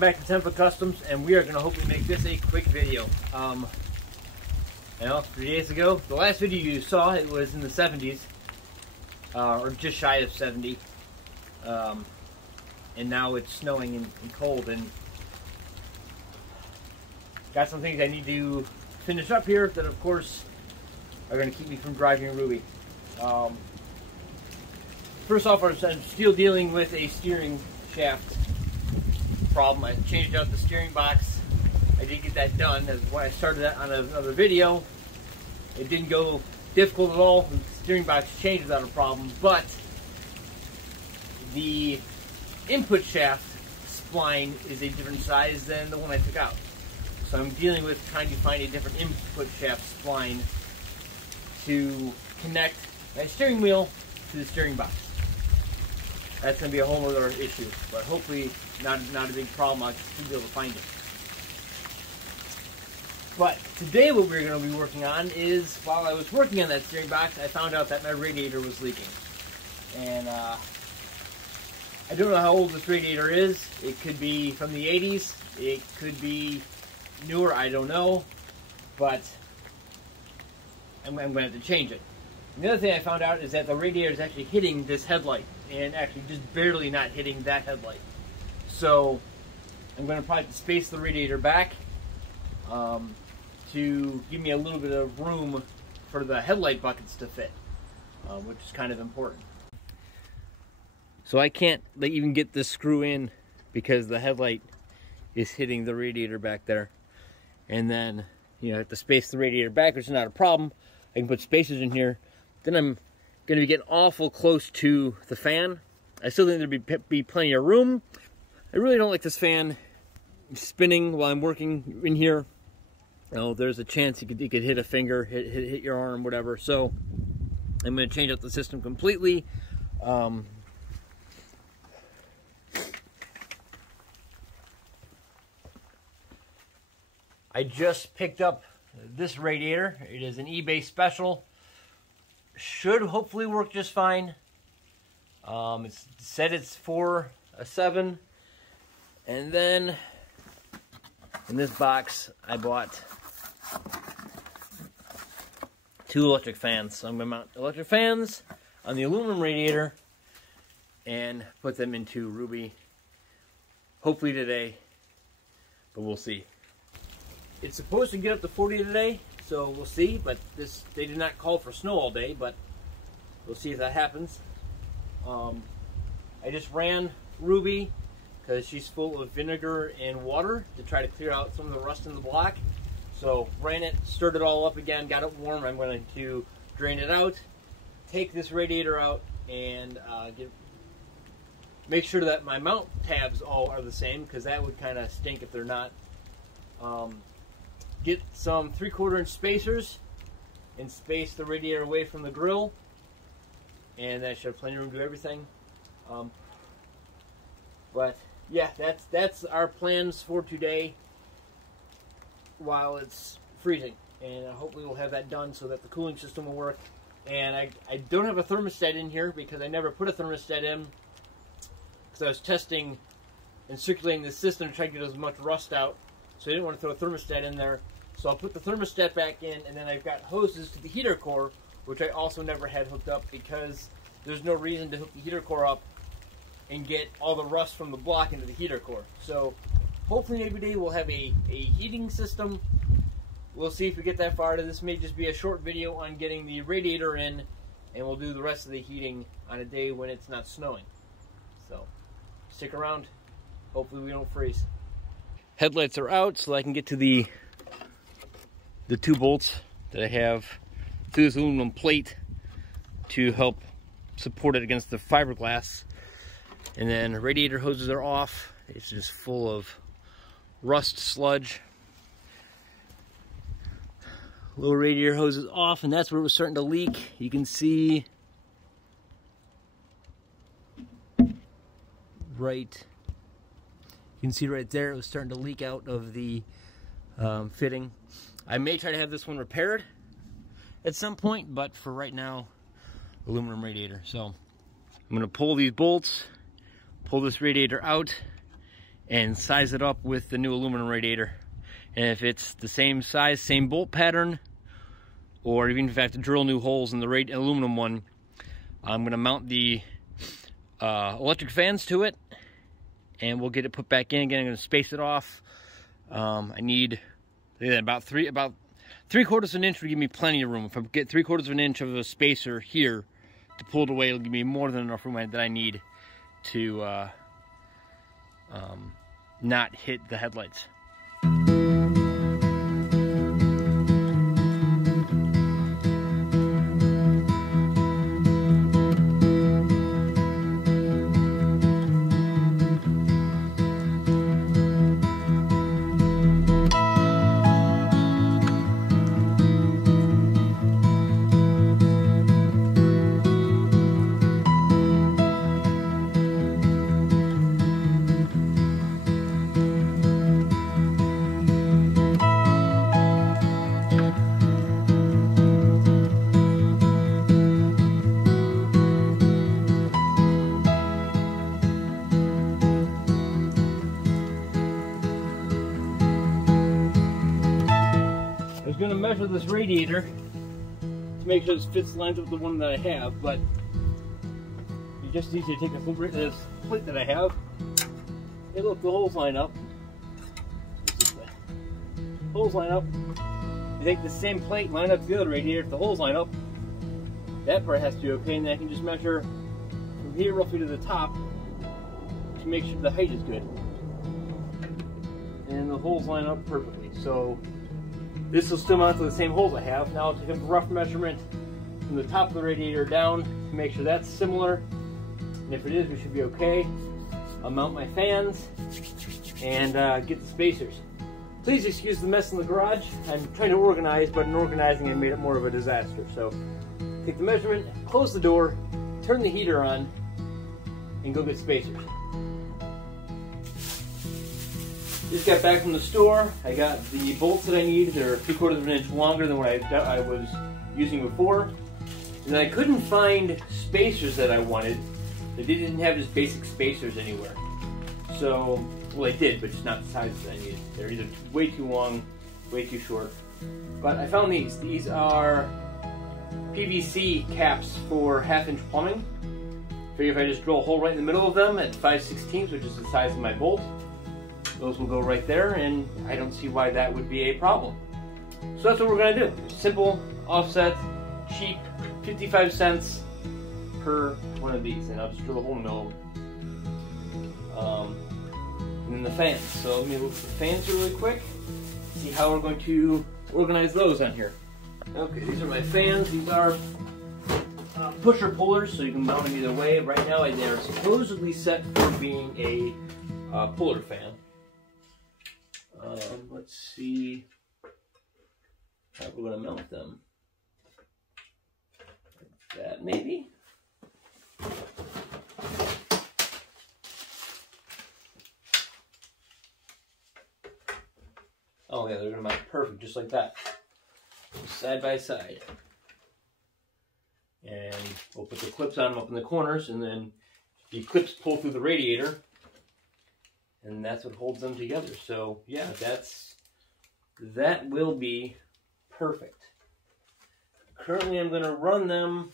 back to Temple Customs, and we are going to hopefully make this a quick video. 3 days ago, the last video you saw, it was in the 70s, or just shy of 70, and now it's snowing and cold, and got some things I need to finish up here that, of course, are going to keep me from driving Ruby. First off, I'm still dealing with a steering shaft problem. I changed out the steering box. I did get that done. That's why I started that on another video. It didn't go difficult at all. The steering box changed without a problem, but the input shaft spline is a different size than the one I took out. So I'm dealing with trying to find a different input shaft spline to connect my steering wheel to the steering box. That's going to be a whole other issue, but hopefully not a big problem. I'll still be able to find it. But today what we're going to be working on is, while I was working on that steering box, I found out that my radiator was leaking. And I don't know how old this radiator is. It could be from the 80s. It could be newer, I don't know. But I'm going to have to change it. And the other thing I found out is that the radiator is actually hitting this headlight, and actually just barely not hitting that headlight. So I'm going to probably space the radiator back to give me a little bit of room for the headlight buckets to fit, which is kind of important. So I can't even get this screw in because the headlight is hitting the radiator back there. And then, I have to space the radiator back, which is not a problem. I can put spacers in here. Then I'm going to be getting awful close to the fan. I still think there'd be plenty of room. I really don't like this fan spinning while I'm working in here. There's a chance you could hit a finger, hit your arm, whatever. So I'm going to change out the system completely. I just picked up this radiator. It is an eBay special. Should hopefully work just fine. It's said it's for a 7. And then in this box I bought 2 electric fans. So I'm going to mount electric fans on the aluminum radiator and put them into Ruby hopefully today, but we'll see. It's supposed to get up to 40 today, so we'll see, but they did not call for snow all day, but we'll see if that happens. I just ran Ruby because she's full of vinegar and water to try to clear out some of the rust in the block. So ran it, stirred it all up again, got it warm. I'm going to drain it out, take this radiator out, and make sure that my mount tabs all are the same, because that would kind of stink if they're not. Get some 3/4 inch spacers and space the radiator away from the grill, and that should have plenty of room to do everything. But yeah, that's our plans for today while it's freezing, and hopefully we'll have that done so that the cooling system will work. And I don't have a thermostat in here because I never put a thermostat in, because I was testing and circulating the system to try to get as much rust out. So I didn't want to throw a thermostat in there. So I'll put the thermostat back in, and then I've got hoses to the heater core, which I also never had hooked up, because there's no reason to hook the heater core up and get all the rust from the block into the heater core. So hopefully every day we'll have a heating system. We'll see if we get that far. This may just be a short video on getting the radiator in, and we'll do the rest of the heating on a day when it's not snowing. So stick around. Hopefully we don't freeze. Headlights are out, so I can get to the 2 bolts that I have through this aluminum plate to help support it against the fiberglass. And then radiator hoses are off. It's just full of rust sludge. Lower radiator hose is off, and that's where it was starting to leak. You can see right there, it was starting to leak out of the fitting. I may try to have this one repaired at some point, but for right now, aluminum radiator. So I'm going to pull these bolts, pull this radiator out, and size it up with the new aluminum radiator. And if it's the same size, same bolt pattern, or even if I have to drill new holes in the aluminum one, I'm going to mount the electric fans to it, and we'll get it put back in again. I'm going to space it off. I need about 3/4 of an inch would give me plenty of room. If I get 3/4 of an inch of a spacer here to pull it away, it'll give me more than enough room that I need to not hit the headlights. I was going to measure this radiator to make sure this fits lines up with the one that I have, but it's just easy to take a look at this plate that I have. Hey, look, the holes line up. Holes line up. You take the same plate, line up to the other radiator. If the holes line up, that part has to be okay, and then I can just measure from here roughly to the top to make sure the height is good. And the holes line up perfectly. So this will still mount to the same holes I have. Now I'll take a rough measurement from the top of the radiator down to make sure that's similar. And if it is, we should be okay. I'll mount my fans and get the spacers. Please excuse the mess in the garage. I'm trying to organize, but in organizing I made it more of a disaster. So take the measurement, close the door, turn the heater on, and go get spacers. Just got back from the store. I got the bolts that I need. They're 3/4 of an inch longer than what I was using before. And I couldn't find spacers that I wanted. They didn't have just basic spacers anywhere. So, well, they did, but just not the sizes I needed. They're either way too long, way too short. But I found these. These are PVC caps for 1/2 inch plumbing. Figure if I just drill a hole right in the middle of them at 5/16, which is the size of my bolt, those will go right there, and I don't see why that would be a problem. So that's what we're going to do. Simple, offset, cheap, 55 cents per one of these. And I'll just drill a hole in the middle. And then the fans. So let me look at the fans really quick, see how we're going to organize those on here. Okay, these are my fans. These are pusher pullers, so you can mount them either way. Right now they're supposedly set for being a puller fan. Let's see how we're going to mount them. Like that, maybe. Oh yeah, they're going to mount perfect, just like that. Side by side. And we'll put the clips on them up in the corners, and then the clips pull through the radiator, and that's what holds them together. So yeah, that will be perfect. Currently I'm going to run them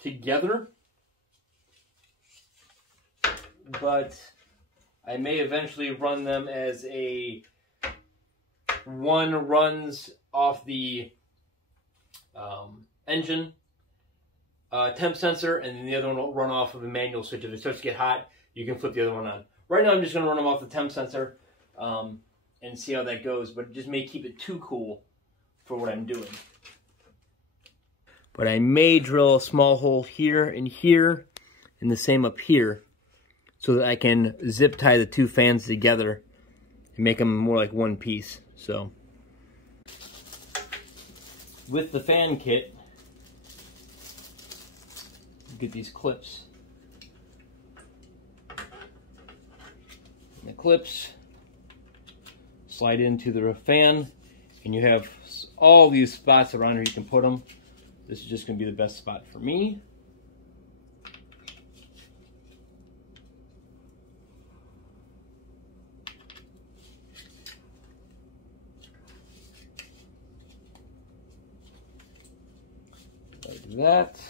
together, but I may eventually run them as a one runs off the engine temp sensor, and then the other one will run off of a manual switch. If it starts to get hot, you can flip the other one on. Right now I'm just going to run them off the temp sensor and see how that goes, but it just may keep it too cool for what I'm doing. But I may drill a small hole here, and the same up here, so that I can zip tie the two fans together and make them more like one piece. So with the fan kit, get these clips. And the clips slide into the fan, and you have all these spots around here you can put them. This is just going to be the best spot for me. that.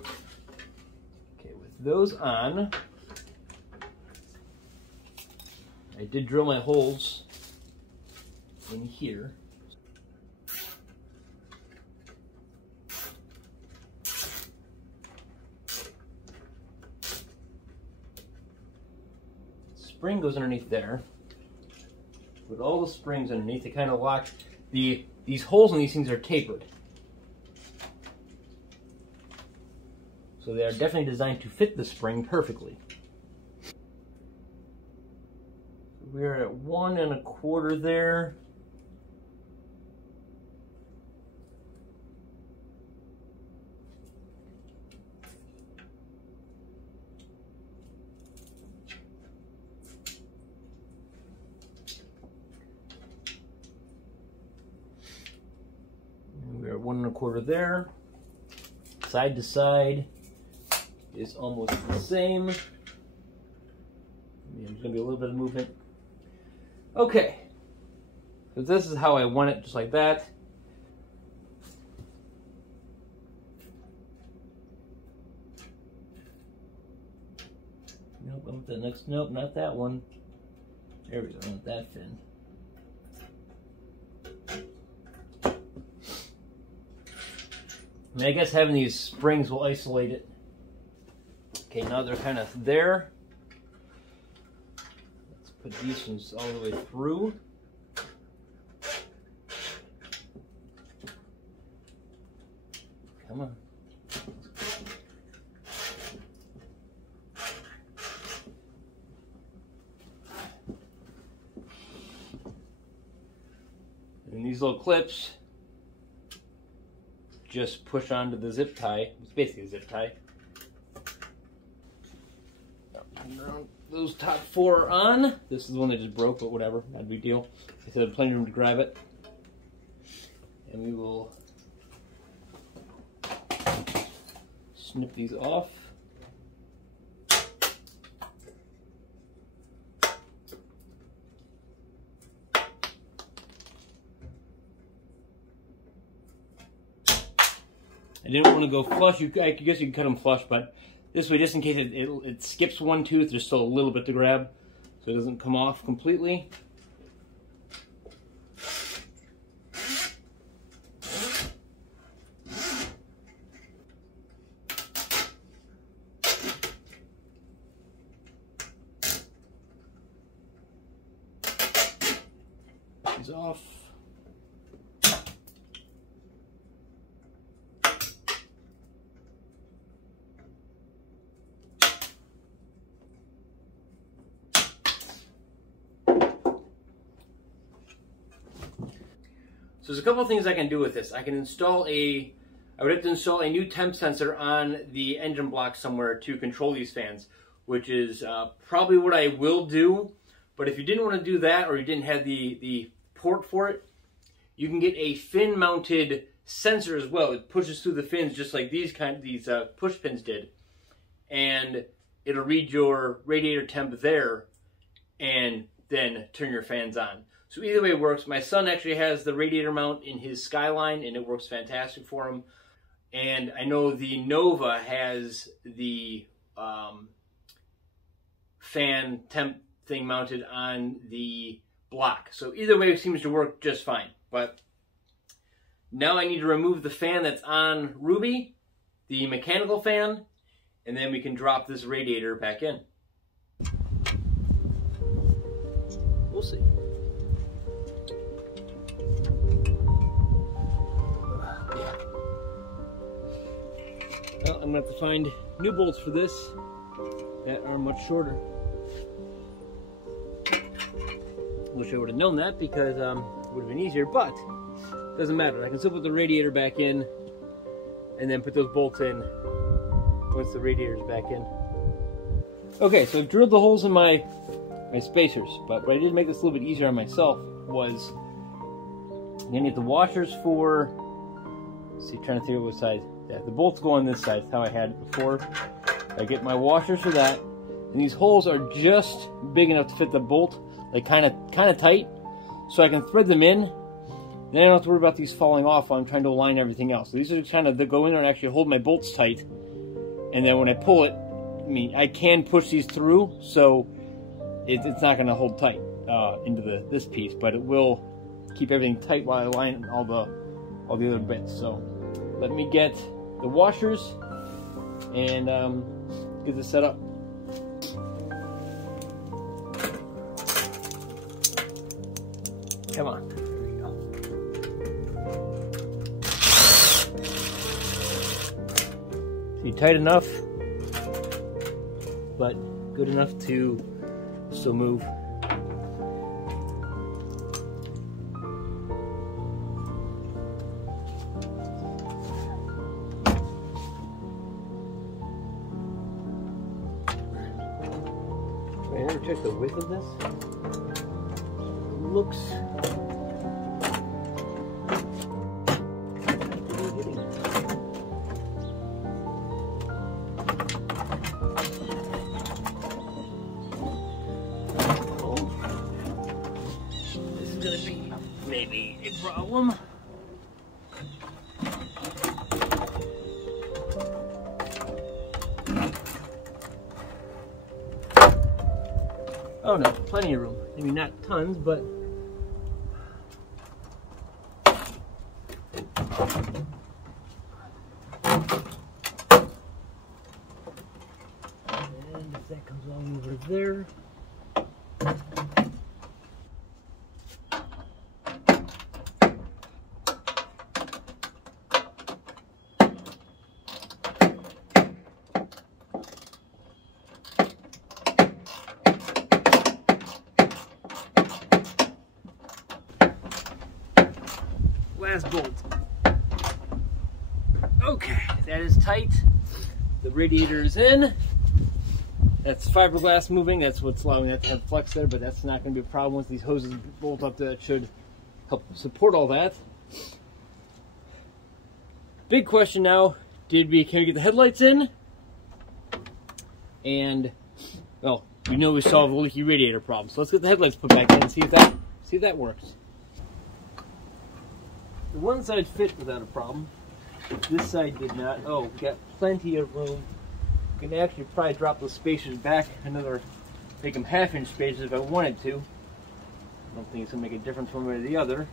Okay, with those on, I did drill my holes in here. Spring goes underneath there. With all the springs underneath, they kind of lock these holes in these things are tapered. So they are definitely designed to fit the spring perfectly. We're at 1 1/4 there. We're at 1 1/4 there. Side to side is almost the same. There's going to be a little bit of movement. Okay, so this is how I want it, just like that. Nope, I want the next, nope, not that one. There we go, I want that fin. I mean, I guess having these springs will isolate it. Okay, now they're kind of there. Let's put these ones all the way through. Come on. And these little clips just push onto the zip tie. It's basically a zip tie. Now, those top 4 are on. This is the one that just broke, but whatever, not a big deal. I said plenty of room to grab it. And we will snip these off. I didn't want to go flush. I guess you can cut them flush, but this way, just in case it skips one tooth, there's still a little bit to grab, so it doesn't come off completely. These off. So there's a couple of things I can do with this. I would have to install a new temp sensor on the engine block somewhere to control these fans, which is probably what I will do. But if you didn't want to do that, or you didn't have the port for it, you can get a fin-mounted sensor as well. It pushes through the fins just like these push pins did, and it'll read your radiator temp there, and then turn your fans on. So either way it works. My son actually has the radiator mount in his Skyline, and it works fantastic for him. And I know the Nova has the fan temp thing mounted on the block. So either way it seems to work just fine. But now I need to remove the fan that's on Ruby, the mechanical fan, and then we can drop this radiator back in. We'll see. Well, I'm going to have to find new bolts for this that are much shorter. Wish I would have known that, because it would have been easier, but it doesn't matter. I can still put the radiator back in and then put those bolts in once the radiator's back in. Okay, so I've drilled the holes in my spacers, but what I did to make this a little bit easier on myself was I'm going to get the washers for, let's see, trying to figure out what side. Yeah, the bolts go on this side. That's how I had it before. I get my washers for that, and these holes are just big enough to fit the bolt, like kind of tight, so I can thread them in, Then I don't have to worry about these falling off while I'm trying to align everything else. So these are kind of, they go in there and actually hold my bolts tight. And then when I pull it, I mean, I can push these through, so it's not going to hold tight into this piece, but it will keep everything tight while I align all the other bits. So let me get the washers and get this set up. Come on. There we go. See, tight enough, but good enough to still move. I never checked the width of this. It looks. This is gonna be maybe a problem. Oh no, plenty of room. Maybe not tons, but and if that comes all over there. Last bolt. Okay, that is tight. The radiator is in. That's fiberglass moving. That's what's allowing that to have flex there, but that's not going to be a problem once these hoses bolt up. That should help support all that. Big question now, can we get the headlights in? And, well, we know we solved the leaky radiator problem. So let's get the headlights put back in and see if that works. The one side fit without a problem. This side did not. Oh, we got plenty of room. You can actually probably drop those spacers back another, make them 1/2-inch spacers if I wanted to. I don't think it's going to make a difference one way or the other.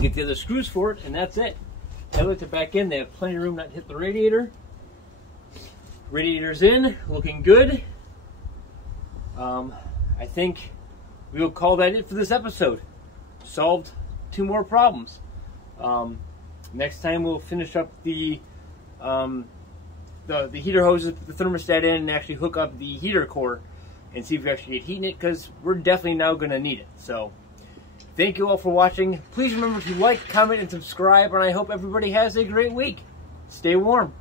Get the other screws for it, and that's it. Headlights are back in. They have plenty of room not to hit the radiator. Radiator's in, looking good. I think we'll call that it for this episode. Solved 2 more problems. Next time we'll finish up the heater hoses, put the thermostat in, and actually hook up the heater core and see if we actually get heat in it, because we're definitely now going to need it. So thank you all for watching. Please remember to like, comment, and subscribe, and I hope everybody has a great week. Stay warm.